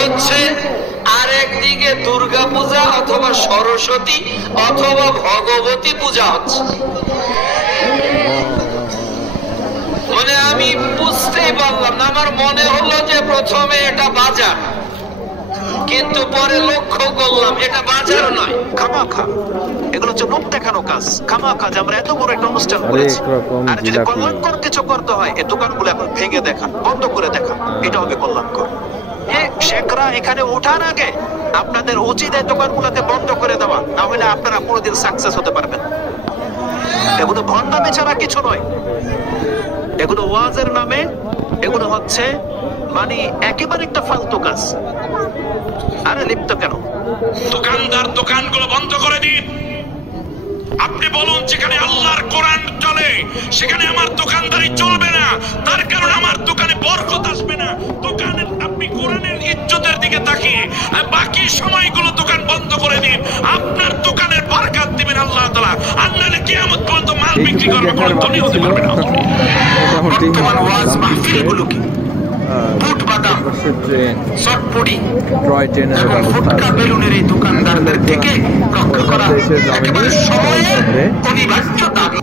হচ্ছে, আর একদিকে দুর্গা পূজা অথবা সরস্বতী অথবা ভগবতী পূজা হচ্ছে। মানে আমি বুঝতেই পারলাম না, আমার মনে হলো যে প্রথমে এটা বাজার, কিন্তু পরে লক্ষ্য করলাম এটা বাজার নয়, খামাখা এগুলো হচ্ছে লোক দেখানো কাজ। খামাখা যে আমরা এত বড় একটা অনুষ্ঠান করেছি, আর যদি কল্যাণকর কিছু করতে হয় এই দোকানগুলো এখন ভেঙে দেখা, বন্ধ করে দেখা, এটা হবে কল্যাণকর। শেখরা এখানে ওঠার আগে আপনাদের উচিত এই দোকানগুলোকে বন্ধ করে দেওয়া, না হলে আপনারা কোনোদিন সাকসেস হতে পারবেন। এগুলো ভণ্ডামি ছাড়া কিছু নয়, এগুলো ওয়াজের নামে, এগুলো হচ্ছে মানে একেবারে একটা ফালতু কাজ। আরে লিপ্ত কেন? দোকানদার দোকানগুলো বন্ধ করে দিন। আপনি বলুন যেখানে আল্লাহর কোরআন চলে সেখানে আমার দোকানদারি চলবে না, তার কারণ আমার দোকানে বরকত আসবে না। দোকানে আপনি কোরআনের ইজ্জতের দিকে তাকিয়ে বাকি সময়গুলো দোকান বন্ধ করে দিন, আপনার দোকানের বরকত দিবেন আল্লাহ তাআলা। আর নাহলে কিয়ামত পর্যন্ত মাল বিক্রি করবে কোনো ধনী হতে পারবে না। বর্তমান ওয়াজ মাহফিলগুলো কি বুট বাদাম, চটপটি এবং ফুটকা বেলুনের এই দোকানদারদের থেকে রক্ষা করা একেবারে সময়ের অনিবার্য দাবি।